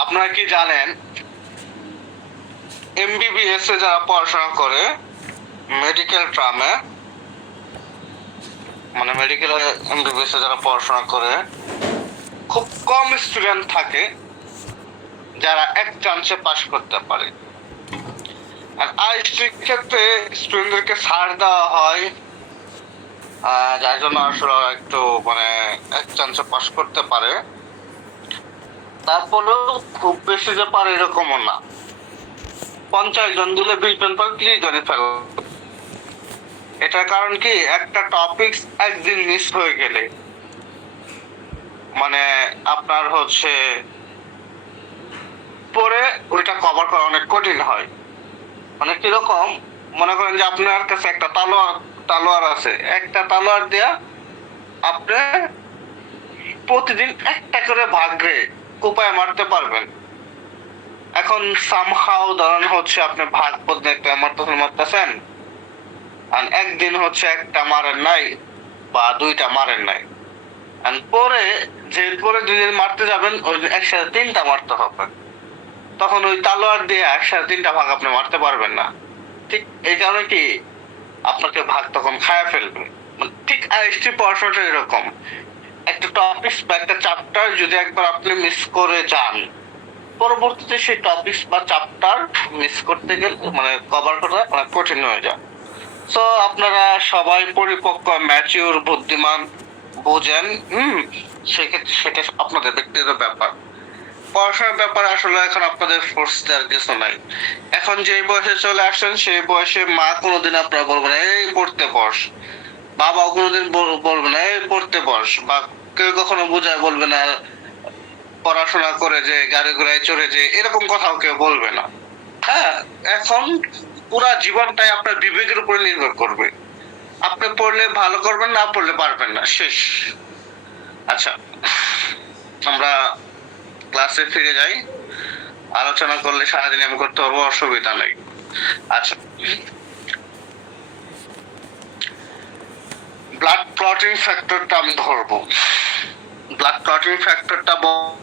আপনারা কি জানেন এমবিবিএস এ যারা পড়াশোনা করে মেডিকেল ট্রামে, মানে মেডিকেল এমবিবিএস এ যারা পড়াশোনা করে খুব কম স্টুডেন্ট থাকে যারা এক চান্সে পাস করতে পারে। আর আইএসটির ক্ষেত্রে স্টুডেন্টদেরকে ছাড় দেওয়া হয়, যার জন্য আসলে একটু মানে এক চান্সে পাস করতে পারে। তারপরেও খুব বেশি যে পারে এরকমও না, 50 জন দিলে 20 জন পর ক্লিয়ার করে ফেলে। এটার কারণ কি, একটা টপিক একদিন মিস হয়ে গেলে মানে আপনার হচ্ছে পরে ওইটা কভার করা অনেক কঠিন হয়। মানে কিরকম, মনে করেন যে আপনার কাছে একটা তালোয়ার আছে, একটা তালোয়ার দিয়া আপনি প্রতিদিন একটা করে ভাগে কোপায় মারতে পারবেন। এখন সামহাও ধরেন হচ্ছে আপনি ভাগ পদ্ধতি একটা মারতেছেন, আর একদিন হচ্ছে একটা মারেন নাই বা দুইটা মারেন নাই, আর পরে যে পরে দুদিন মারতে যাবেন ওই একসাথে 3টা মারতে হবে, তখন ওই তালোয়ার দিয়ে একসাথে 3টা ভাগ আপনি মারতে পারবেন না। ঠিক এই কারণে কি আপনাকে ভাগ তখন খায়া ফেলবে। ঠিক আইএসটি পড়াশোনাটা এরকম, একটা টপিক বা একটা চ্যাপ্টার যদি একবার আপনি মিস করে যান, পরবর্তীতে সেই টপিক বা চ্যাপ্টার মিস করতে গেলে মানে কভার করা অনেক কঠিন হয়ে যায়। সো আপনারা সবাই পরিপক্ক, ম্যাচিউর, বুদ্ধিমান, বোঝেন। সেক্ষেত্রে সেটা আপনাদের ব্যক্তিগত ব্যাপার। পড়াশোনার ব্যাপারে আসলে এখন আপনাদের ফোর্স দেওয়ার কিছু নাই। এখন যে বয়সে চলে আসছেন সেই বয়সে মা কোনোদিন আপনারা বলবে না এই পড়তে বস, বাবাও কোনোদিন বলবে না এই পড়তে বস, বা কেউ কখনো বোঝায় বলবে না পড়াশোনা করে যে গাড়ি ঘোড়ায় চড়ে যে, এরকম কথাও কেউ বলবে না। হ্যাঁ, এখন পুরা জীবনটাই আপনার বিবেকের উপরে নির্ভর করবে। আপনি পড়লে ভালো করবেন, না পড়লে পারবেন না, শেষ। আচ্ছা, আমরা ক্লাসে ফিরে যাই। আলোচনা করলে সারাদিন আমি করতে পারবো, অসুবিধা নেই। আচ্ছা, ব্লাড ক্লটিং ফ্যাক্টরটা আমি ধরবো। ব্লাড ক্লটিং ফ্যাক্টরটা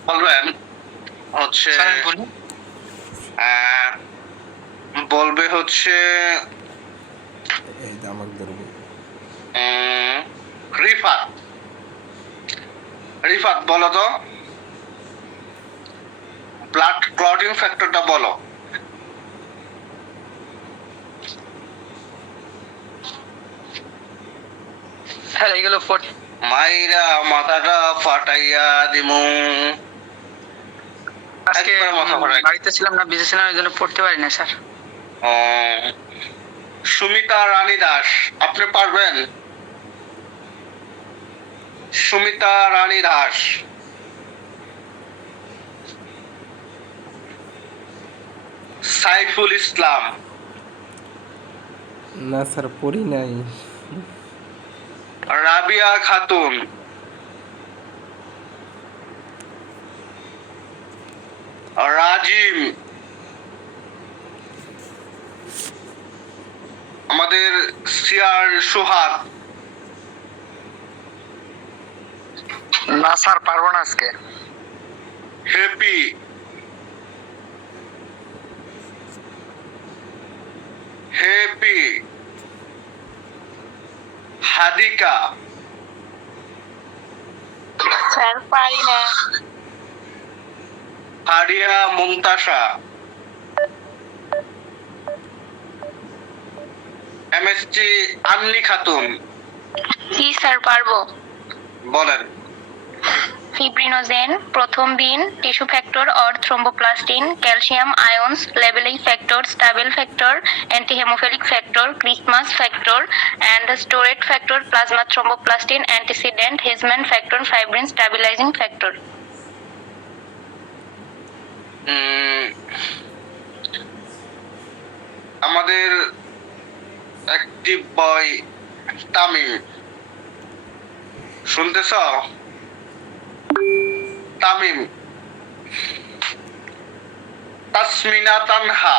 বলবেন হচ্ছে বলবে হচ্ছে রিফাত। রিফাত বলো তো, ব্লাড ক্লটিং ফ্যাক্টরটা বলো। হ্যাঁ, এগুলো মাইরা মাথাটা ফাটাইয়া দিমু। আজকে বাড়িতে ছিলাম না, বিজি ছিলাম, এই জন্য পড়তে পারি না স্যার। সুমিতা রানী দাস, আপনি পারবেন? সুমিতা রানী দাস। সাইফুল ইসলাম। না স্যার, পড়ি নাই। রাবিয়া খাতুন। রাজিম। আমাদের সিয়ার সোহাগ। না স্যার, পারবো না আজকে। হ্যাপি। হ্যাপি। হাদিকা। স্যার পারি না। হারিয়া মুনতাসা। এমএসটি আন্নি খাতুন। জি স্যার পারবো। বলেন। Fibrinogen, prothrombin, tissue factor or thromboplastin, calcium ions, labile factor, stable factor, antihemophilic factor, Christmas factor, and Stuart factor, plasma thromboplastin, antecedent, Hageman factor, fibrin stabilizing factor. আমাদের active boy Tamim, শুনতেছ? তামিম। তাসমিনা তানহা।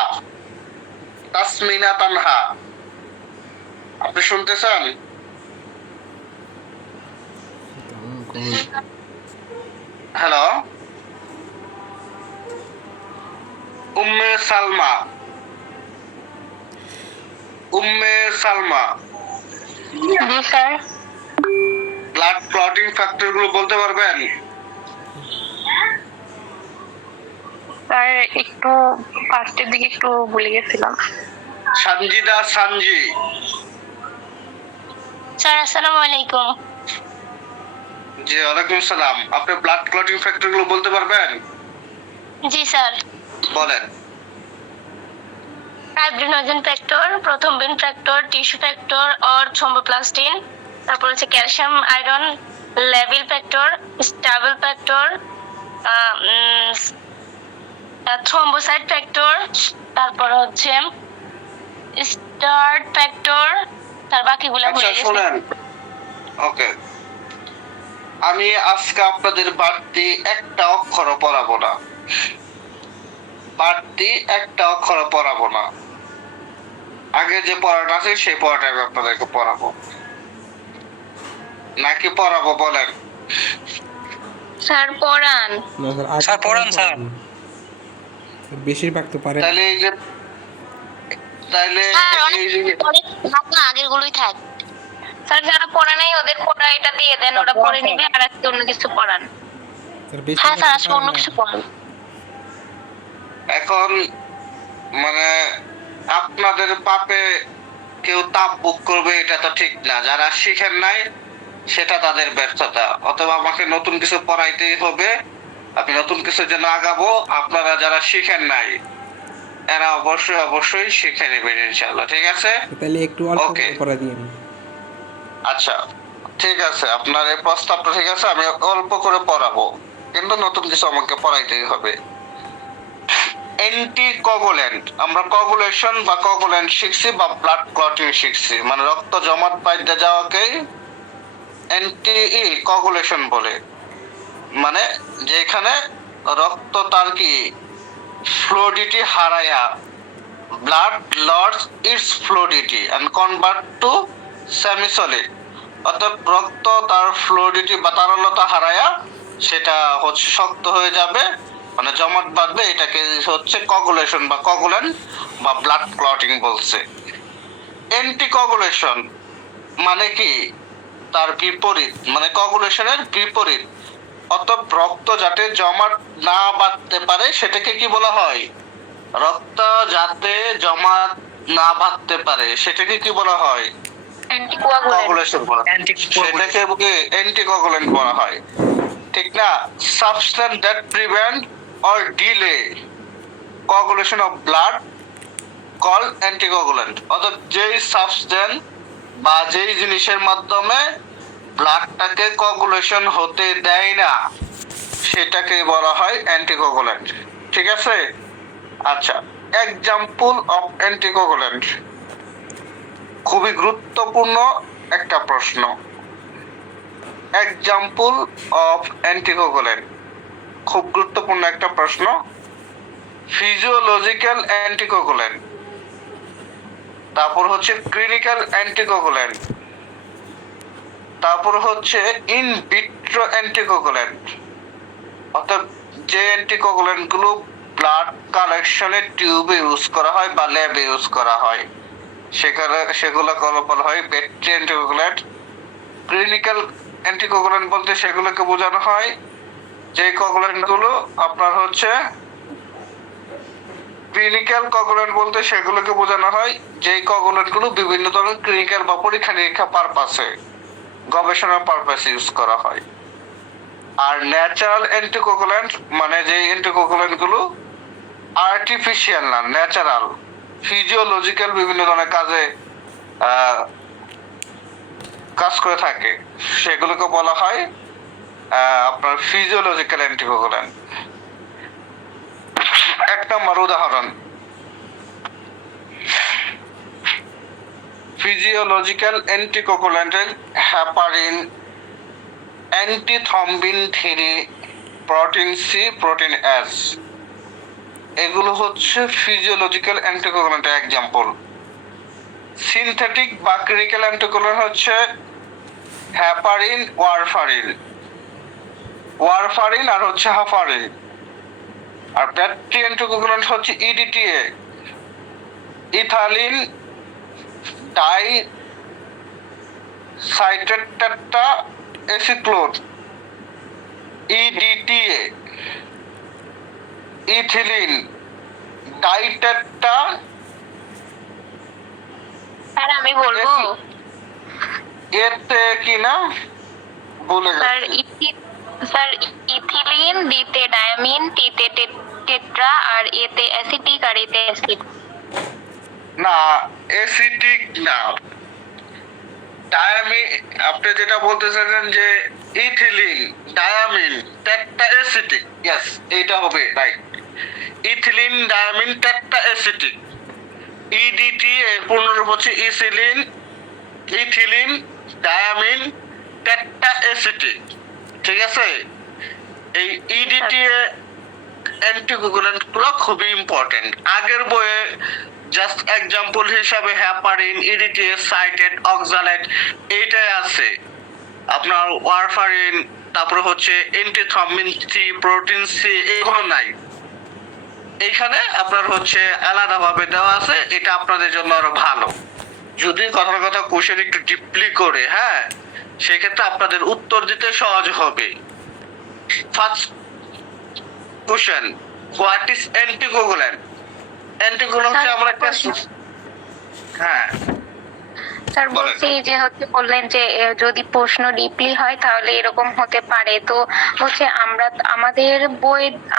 তাসমিনা তানহা, আপনি শুনতেছেন? Hello. Salma, Umme Salma, জি sir. Blood clotting factor গুলো বলতে পারবেন? Sir একটু ফার্স্টের দিকে একটু ভুলে গেছিলাম। সানজিদা সানজি, স্যার আসসালামু আলাইকুম। জি ওয়ালাইকুম সালাম। আপনি ব্লাড ক্লটিং ফ্যাক্টর গুলো বলতে পারবেন? জি স্যার। বলেন। Fibrinogen factor, প্রথমবিন factor, tissue factor or thromboplastin, তারপর হচ্ছে calcium iron level factor, stable factor, thrombocyte factor, তারপর হচ্ছে স্টার্ট ফ্যাক্টর, তার বাকিগুলো আচ্ছা ভুলে গেছি। শুনেন, ওকে, আমি আজকে আপনাদের বাড়তি একটা অক্ষর পড়াবো না, বাড়তি একটা অক্ষর পড়াবো না। আগে যে পড়াটা আছে সেই পড়াটা আমি আপনাদেরকে পড়াবো, নাকি পড়াবো বলেন? স্যার পড়ান। না স্যার, আগে স্যার, পড়ান, স্যার। বেশিরভাগ তো পারে না। তাহলে এই যে আগের গুলোই থাক। স্যার যারা পড়া নাই ওদের পড়া এটা দিয়ে দেন, ওটা পড়ে নিবে, আর আজকে অন্য কিছু পড়ান। স্যার হ্যাঁ স্যার, বেশিরভাগ আজকে তো অন্য পারে কিছু না। পড়ান। এখন মানে আপনাদের পাপে কেউ তাপ বুক করবে এটা তো ঠিক না। যারা শিখেন নাই সেটা তাদের ব্যর্থতা, অথবা আমাকে নতুন কিছু পড়াইতেই হবে, আমি নতুন কিছু যেন আগাবো। আপনারা যারা শিখেন নাই এরা অবশ্যই অবশ্যই শিখে নেবেন ইনশাআল্লাহ, ঠিক আছে? তাহলে একটু অল্প ওকে। করে পড়া দিন। আচ্ছা ঠিক আছে, আপনার এই প্রস্তাবটা ঠিক আছে, আমি অল্প করে পড়াবো, কিন্তু নতুন কিছু আমাকে পড়াইতেই হবে। অ্যান্টি কোগুলেন্ট, আমরা কোগুলেশন বা কোগুলেন্ট শিখছি বা ব্লাড ক্লটিং শিখছি, মানে রক্ত জমাট বাইধ্যে যাওয়াকেই অ্যান্টি কোগুলেশন বলে। মানে যেখানে রক্ত তার কি ফ্লুইডিটি হারায়া, blood lost its fluidity and convert to semi solid, অর্থাৎ রক্ত তার ফ্লুইডিটি বা তারলতা হারায়া সেটা হচ্ছে শক্ত হয়ে যাবে, মানে জমাট বাঁধবে, এটাকে হচ্ছে কোগুলেশন বা কোগুলেন্ট বা ব্লাড ক্লটিং বলছে। অ্যান্টিকোগুলেশন মানে কি তার বিপরীত, মানে কোগুলেশনের বিপরীত, অর্থাৎ রক্ত যাতে জমাট না বাঁধতে পারে সেটাকে কি বলা হয়? রক্ত যাতে জমাট না বাঁধতে পারে সেটাকে কি বলা হয়? অ্যান্টিকোয়াগুলেন্ট। কোগুলেশন বলা হয়। সেটাকে অ্যান্টিকোগুলেন্ট বলা হয়, ঠিক না? Substance that prevent or delay coagulation of blood call anticoagulant, অর্থাৎ যেই সাবস্টেন্স বা যেই জিনিসের মাধ্যমে ব্লাডটাকে কোগুলেশন হতে দেয় না সেটাকে বলা হয় অ্যান্টিকোগুলেন্ট, ঠিক আছে? আচ্ছা, এক্সাম্পল অফ অ্যান্টিকোগুলেন্ট, খুবই গুরুত্বপূর্ণ একটা প্রশ্ন। এক্সাম্পল অফ অ্যান্টিকোগুলেন্ট, খুব গুরুত্বপূর্ণ একটা প্রশ্ন। ফিজিওলজিক্যাল অ্যান্টিকোগুলেন্ট, তারপর হচ্ছে ক্লিনিক্যাল অ্যান্টিকোগুলেন্ট, তারপর হচ্ছে ইন ভিট্রো অ্যান্টিকোগুলেন্ট, অর্থাৎ যে অ্যান্টিকোগুলেন্ট গুলো ব্লাড কালেকশনের টিউবে ইউজ করা হয় বা ল্যাবে ইউজ করা হয় সেগুলো বলা হয় ব্যাকটেরিয়া অ্যান্টিকোগুলেন্ট। ক্লিনিক্যাল অ্যান্টিকোগুলেন্ট বলতে সেগুলোকে বোঝানো হয় যে কোগুলেন্ট গুলো আপনার হচ্ছে, ক্লিনিক্যাল কোগুলেন্ট বলতে সেগুলোকে বোঝানো হয় যে কোগুলেন্ট গুলো বিভিন্ন ধরনের ক্লিনিক্যাল বা পরীক্ষা নিরীক্ষা পারপাসে, গবেষণার পারপাসে ইউজ করা হয়। আর ন্যাচারাল অ্যান্টিকোগুলেন্ট মানে যে অ্যান্টিকোগুলেন্ট গুলো আর্টিফিশিয়াল না, ন্যাচারাল, ফিজিওলজিক্যাল বিভিন্ন ধরনের কাজে কাজ করে থাকে সেগুলোকে বলা হয় আপনার ফিজিওলজিক্যাল অ্যান্টিকোগুলেন্ট। এক নম্বর উদাহরণ, ফিজিওলজিক্যাল অ্যান্টিকোগুলেন্টের heparin, antithrombin 3, protein C, protein S, এগুলো হচ্ছে ফিজিওলজিক্যাল অ্যান্টিকোগুলেন্টের এক্সাম্পল। সিনথেটিক বা ক্লিনিক্যাল অ্যান্টিকোগুলেন্ট হচ্ছে হ্যাপারিন, ওয়ারফারিন আর হচ্ছে হাফারিন। আর ব্যাটারি অ্যান্টিকোগুলেন্ট হচ্ছে EDTA, ethylene di citrate tetra এসিক্লোর, ইডিটিএ, ইথিলিন ডাইটেট্রা। স্যার আমি বলবো এতে কি না বলে স্যার গেছে। স্যার ইথিলিন, ডিতে ডায়ামিন, টিতে টেট্রা, আর এতে অ্যাসিটিক, আর এতে অ্যাসিড। না, অ্যাসিটিক না, ডায়ামিন। আপনি যেটা বলতেছেন যে ethylene diamine tetra acetic, yes এইটা হবে right. Ethylene diamine tetra acetic. ইডিটি এর পূর্ণরূপ হচ্ছে ইথিলিন ডায়ামিন টেট্রা অ্যাসিটিক, ঠিক আছে। এই ইডিটি অ্যান্টিকোগুলেন্ট গুলো খুবই ইম্পর্টেন্ট। আগের বইয়ে জাস্ট এক্সাম্পল হিসাবে হ্যাপারিন, ইডিটিএস, সাইটেট, অক্সালেট এইটাই আছে। আপনার ওয়ারফারিন, তারপরে হচ্ছে এন্টিথ্রম্বিন সি, প্রোটিন সি, এগুলো নাই। এইখানে আপনার হচ্ছে আলাদাভাবে দেওয়া আছে, এটা আপনাদের জন্য আরো ভালো। যদি কথার কথা কোশ্চেন একটু ডিপলি করে, হ্যাঁ, সেক্ষেত্রে আপনাদের উত্তর দিতে সহজ হবে। First question, what is anticoagulant? Anticoagulant হচ্ছে আমরা একটা, হ্যাঁ স্যার বলছি যে হচ্ছে বললেন যে যদি প্রশ্ন ডিপলি হয় তাহলে এরকম হতে পারে, তো হচ্ছে আমরা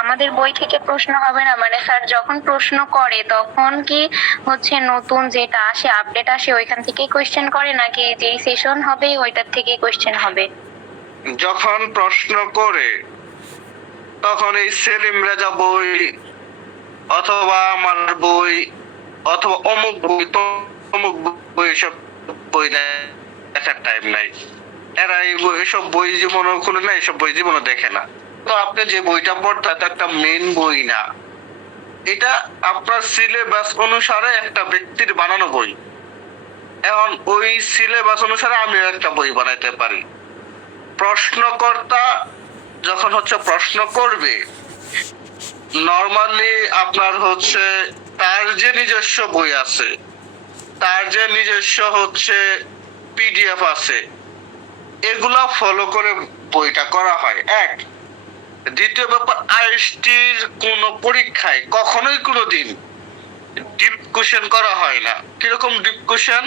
আমাদের বই থেকে প্রশ্ন হবে না, মানে স্যার যখন প্রশ্ন করে তখন কি হচ্ছে নতুন যেটা আসে আপডেট আসে ওইখান থেকেই কোয়েশ্চেন করে, নাকি যেই সেশন হবে ওইটার থেকেই কোয়েশ্চেন হবে? যখন প্রশ্ন করে তখন এই সেলিম রেজা বই অথবা আমার বই অথবা অমুক বই তমুক বই, এসব বই দেখার টাইম নাই। এরা এসব বই জীবনও খুলে না, এসব বই জীবনও দেখে না। তো আপনি যে বইটা পড়তেন এটা একটা মেন বই না, এটা আপনার সিলেবাস অনুসারে একটা ব্যক্তির বানানো বই। এখন ওই সিলেবাস অনুসারে আমিও একটা বই বানাইতে পারি। প্রশ্নকর্তা যখন হচ্ছে প্রশ্ন করবে, নরমালি আপনার হচ্ছে তার যে নিজস্ব বই আছে, তার যে নিজস্ব হচ্ছে পিডিএফ আছে, এগুলা ফলো করে বইটা করা হয়। এক, দ্বিতীয় ব্যাপার, আইএসটির কোন পরীক্ষায় কখনোই কোনোদিন ডিপ কোশ্চেন করা হয় না। কিরকম deep question?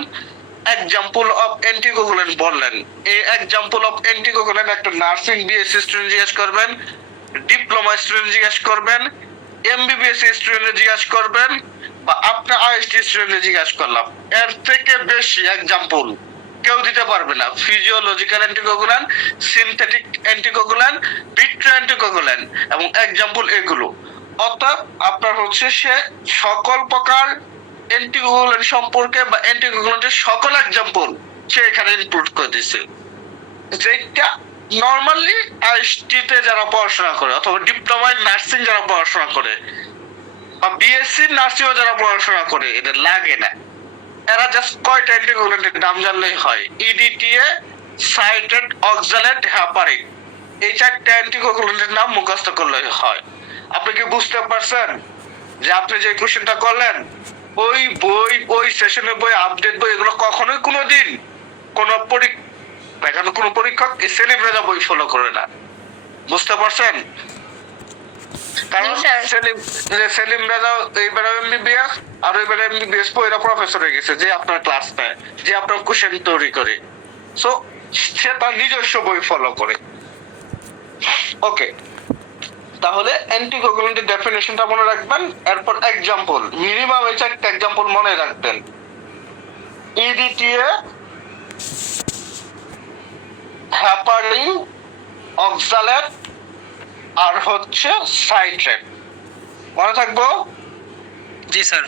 Example of anticoagulant বললেন, এই এক্সাম্পল অফ অ্যান্টিকোগুলেন্ট একটা নার্সিং বিএসসি স্টুডেন্ট জিজ্ঞেস করবেন, ডিপ্লোমা স্টুডেন্ট জিজ্ঞেস করবেন, এমবিবিএস স্টুডেন্ট জিজ্ঞেস করবেন, বা আপনার আইএসটি স্টুডেন্ট জিজ্ঞেস করলাম। এর থেকে বেশি এক্সাম্পল কেউ দিতে পারবে না। Physiological anticoagulant, synthetic anticoagulant, vitro anticoagulant এবং এক্সাম্পল এগুলো। অর্থাৎ আপনার হচ্ছে সে সকল প্রকার অ্যান্টিকোগুলেন্ট সম্পর্কে বা অ্যান্টিকোগুলেন্টের সকল এক্সাম্পল সে এখানে ইনক্লুড করে দিয়েছে। যেটা নরমালি আইএসটিতে যারা পড়াশোনা করে অথবা ডিপ্লোমা ইন নার্সিং যারা পড়াশোনা করে বা বিএসসি নার্সিং যারা পড়াশোনা করে এদের লাগে না। এরা জাস্ট কয়টা অ্যান্টিকোগুলেন্টের নাম জানলেই হয়, ইডিটিএ, সাইট্রেট, অক্সালেট, হ্যাপারিন। এই চারটা অ্যান্টিকোগুলেন্টের নাম মুখস্থ করলেই হয়। আপনি কি বুঝতে পারছেন যে আপনি যে কোশ্চেনটা করলেন, ওই বই, ওই সেশনের বই, আপডেট বই, এগুলো কখনোই কোনোদিন কোনো কোনো পরীক্ষক সেলিম রেজা বই ফলো করে না। বুঝতে পারছেন? কারণ সেলিম রেজা এইবার এমবিবিএস আর ওইবার এমবিবিএস বইরা প্রফেসর হয়ে গেছে, যে আপনার ক্লাস নেয়, যে আপনার কোশ্চেন তৈরি করে। সো সে তার নিজস্ব বই ফলো করে। ওকে, তাহলে অ্যান্টিকোগুলেন্টের ডেফিনেশনটা মনে রাখবেন। এরপর এক্সাম্পল, মিনিমাম এই চারটা এক্সাম্পল মনে রাখবেন। ইডিটিএ, হ্যাপারিন, অক্সালেট আর হচ্ছে সাইট্রেট। মনে থাকবো? জি স্যার।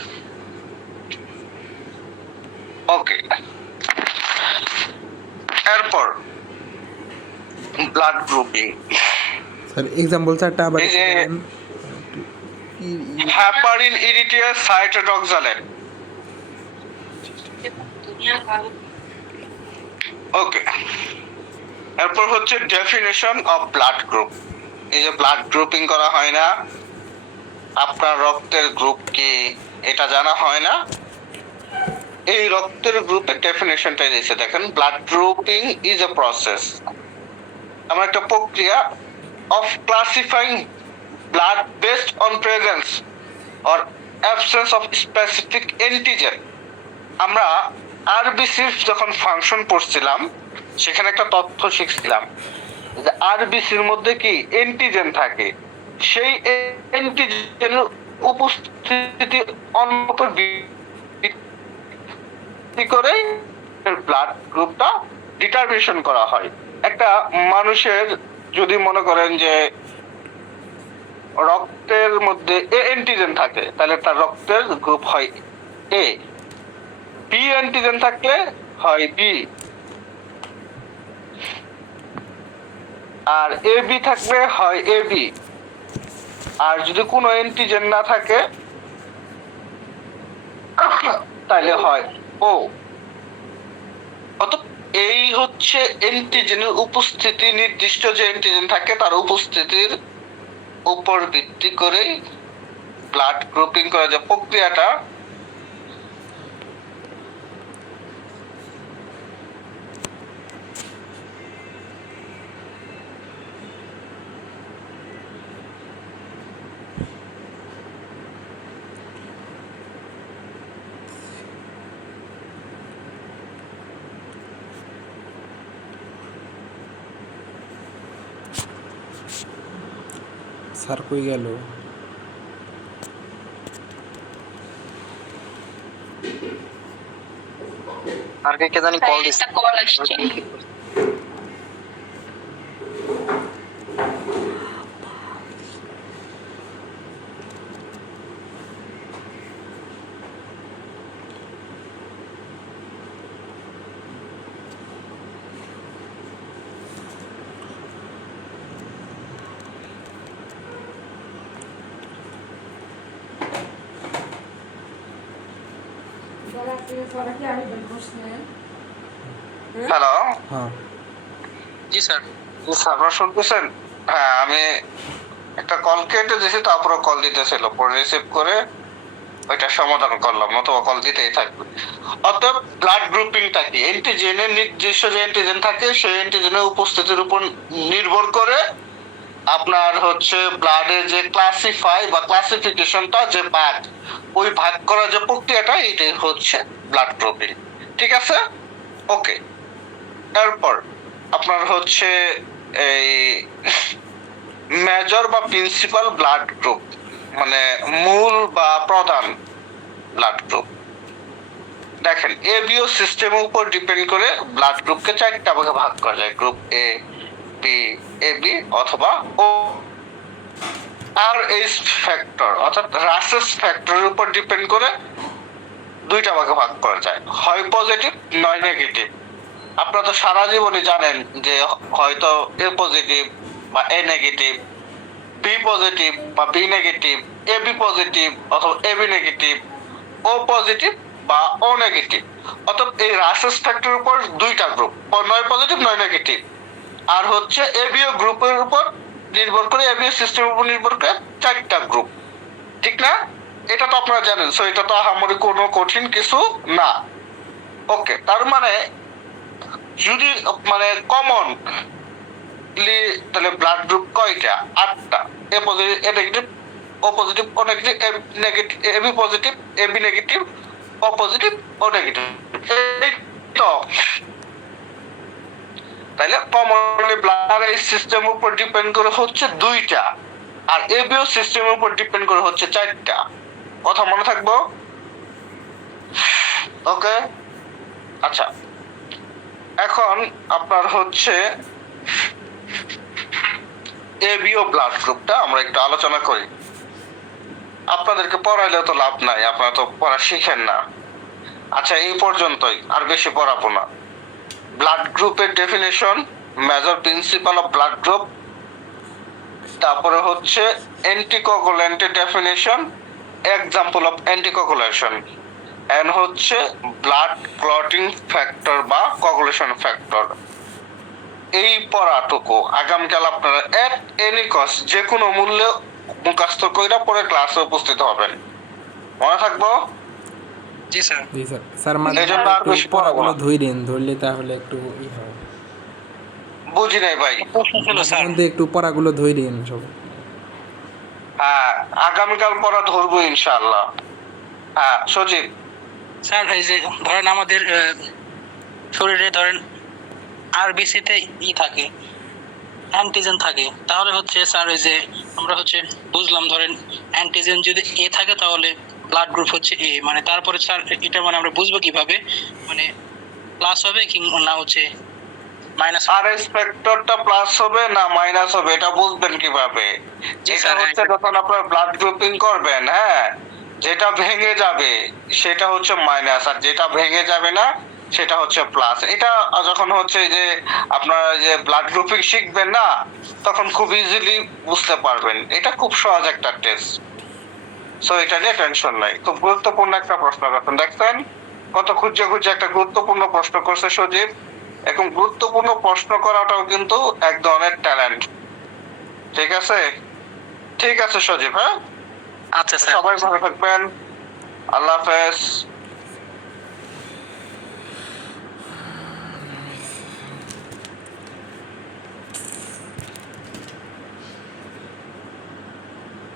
ওকে, এরপর ব্লাড গ্রুপিং। স্যার এক্সাম্পল চারটা আবার এই যে হ্যাপারিন, ইডিটিএ, সাইট্রেট, অক্সালেট। ওকে, এরপর হচ্ছে ডেফিনেশন অফ ব্লাড গ্রুপ। এই যে ব্লাড গ্রুপিং করা হয় না, আপনার রক্তের গ্রুপ কি এটা জানা হয় না? এই রক্তের গ্রুপের ডেফিনেশনটা দিয়েছে, দেখেন, blood grouping is a process, আমার একটা প্রক্রিয়া of ক্লাসিফাইং blood based on presence or absence of specific antigen. আমরা আরবিসির যখন ফাংশন পড়ছিলাম সেখানে একটা তথ্য শিখছিলাম যে আরবিসির মধ্যে কি অ্যান্টিজেন থাকে, সেই অ্যান্টিজেনের উপস্থিতি অন্য ভিত্তি করে ব্লাড গ্রুপটা ডিটারমিনেশন করা হয়। একটা মানুষের যদি মনে করেন যে রক্তের মধ্যে এ অ্যান্টিজেন থাকে তাহলে তার রক্তের গ্রুপ হয় এ, বি অ্যান্টিজেন থাকলে হয় বি, আর এ বি থাকলে হয় এ বি, আর যদি কোনো অ্যান্টিজেন না থাকে তাহলে হয় ও। অর্থাৎ এই হচ্ছে অ্যান্টিজেনের উপস্থিতি, নির্দিষ্ট যে অ্যান্টিজেন থাকে তার উপস্থিতির উপর ভিত্তি করেই ব্লাড গ্রুপিং করার যে প্রক্রিয়াটা স্যার কই গেল? আর কে জানি কল দিছে। একটা কল আসছে। হ্যালো, হ্যাঁ জি স্যার। আপনারা শুনতেছেন? হ্যাঁ, আমি একটা কল কেটে দিয়েছি, তারপরে কল দিতেছিল, পরে রিসিভ করে ওইটা সমাধান করলাম, অথবা কল দিতেই থাকবে। অতএব ব্লাড গ্রুপিংটা কি? অ্যান্টিজেনের নির্দিষ্ট যে অ্যান্টিজেন থাকে সেই অ্যান্টিজেনের উপস্থিতির উপর নির্ভর করে আপনার হচ্ছে ব্লাডের যে ক্লাসিফাই বা ক্লাসিফিকেশনটা, যে ভাগ, ওই ভাগ করার যে প্রক্রিয়াটা, এটাই হচ্ছে ব্লাড গ্রুপিং। ঠিক আছে? ওকে। এরপর আপনার হচ্ছে এই মেজর বা প্রিন্সিপাল ব্লাড গ্রুপ, মানে মূল বা প্রধান ব্লাড গ্রুপ। দেখেন, এবিও সিস্টেমের উপর ডিপেন্ড করে ব্লাড গ্রুপকে চারটা ভাগে ভাগ করা যায়, group A, B, A B অথবা ও। আর এইচ ফ্যাক্টর অর্থাৎ রাসেস ফ্যাক্টরের উপর ডিপেন্ড করে দুইটা ভাগে ভাগ করা যায়, হয় পজিটিভ নয় নেগেটিভ। আপনারা তো সারা জীবনই জানেন যে হয়তো এ পজিটিভ বা এ নেগেটিভ, বি পজিটিভ বা B negative, A B positive অথবা A B negative, O positive বা ও নেগেটিভ। অর্থাৎ এই রাসেস ফ্যাক্টরের উপর দুইটা গ্রুপ, নয় পজিটিভ নয় নেগেটিভ। আর হচ্ছে এবিও গ্রুপের উপর নির্ভর করে, এবিও সিস্টেমের উপর নির্ভর করে চারটা গ্রুপ। ঠিক না? এটা তো আপনারা জানেন, সো এটা তো আহামরি কোনো কঠিন কিছু না। ওকে, তার মানে যদি মানে কমন তাহলে ব্লাড গ্রুপ কয়টা? 8টা। এ positive, A negative, O positive, O negative, A negative, A B positive, A B negative, O positive, O negative. এই তো তাইলে কমনলি ব্লাড এই সিস্টেমের উপর ডিপেন্ড করে হচ্ছে দুইটা, আর এবিও সিস্টেমের উপর ডিপেন্ড করে হচ্ছে চারটা। কথা মনে থাকবো? ওকে, আচ্ছা। এখন আপনার হচ্ছে এবিও ব্লাড গ্রুপটা আমরা একটু আলোচনা করি। আপনাদেরকে পড়াইলেও তো লাভ নাই, আপনারা তো পড়া শিখেন না। আচ্ছা, এই পর্যন্তই, আর বেশি পড়াবো না। ব্লাড গ্রুপের definition, major principal of blood group, তারপরে হচ্ছে অ্যান্টিকোগুলেন্টের ডেফিনেশন, এক্সাম্পল অফ অ্যান্টিকোগুলেশন, এন্ড হচ্ছে ব্লাড ক্লটিং ফ্যাক্টর বা কোগুলেশন ফ্যাক্টর। এই পড়াটুকু আগামীকাল আপনারা এট এনি কস্ট, যে কোনো মূল্যে মুখস্থ কইরা পরে ক্লাসে উপস্থিত হবেন, মনে থাকবো? জি স্যার। জি স্যার। স্যার মাঝে এই জন্য আর একটু বেশি পড়াবো পড়াগুলো না। ধইরেন, ধরলে তাহলে একটু ই হয়। বুঝি নাই ভাই। প্রশ্ন ছিল মাঝে স্যার। মধ্যে একটু পড়াগুলো ধইরেন সব। হ্যাঁ, আগামীকাল পড়া ধরবো ইনশাআল্লাহ। হ্যাঁ সজীব। স্যার এই যে ধরেন আমাদের শরীরে ধরেন আরবিসিতে থাকে, অ্যান্টিজেন থাকে, তাহলে হচ্ছে স্যার ওই যে আমরা হচ্ছে বুঝলাম ধরেন অ্যান্টিজেন যদি এ থাকে তাহলে ব্লাড গ্রুপ হচ্ছে এ, মানে তারপরে স্যার এটা মানে আমরা বুঝবো কিভাবে, মানে প্লাস হবে কি না হচ্ছে মাইনাস? আর এস ফ্যাক্টরটা প্লাস হবে না মাইনাস হবে এটা বুঝবেন কিভাবে? জি এটা স্যার, হচ্ছে যখন আপনার ব্লাড গ্রুপিং করবেন, হ্যাঁ, যেটা ভেঙে যাবে সেটা হচ্ছে মাইনাস, আর যেটা ভেঙে যাবে না সেটা হচ্ছে প্লাস। এটা যখন হচ্ছে যে আপনার যে ব্লাড গ্রুপিং শিখবেন না, তখন খুব ইজিলি বুঝতে পারবেন। এটা খুব সহজ একটা টেস্ট, সো এটা নিয়ে টেনশন নাই। খুব গুরুত্বপূর্ণ একটা প্রশ্ন করছেন, দেখছেন কত খুঁজে খুঁজে একটা গুরুত্বপূর্ণ প্রশ্ন করছে সজীব। এখন গুরুত্বপূর্ণ প্রশ্ন করাটাও কিন্তু এক ধরনের ট্যালেন্ট। ঠিক আছে, ঠিক আছে সজীব, হ্যাঁ আচ্ছা স্যার। সবাই ভালো থাকবেন, আল্লাহ হাফেজ।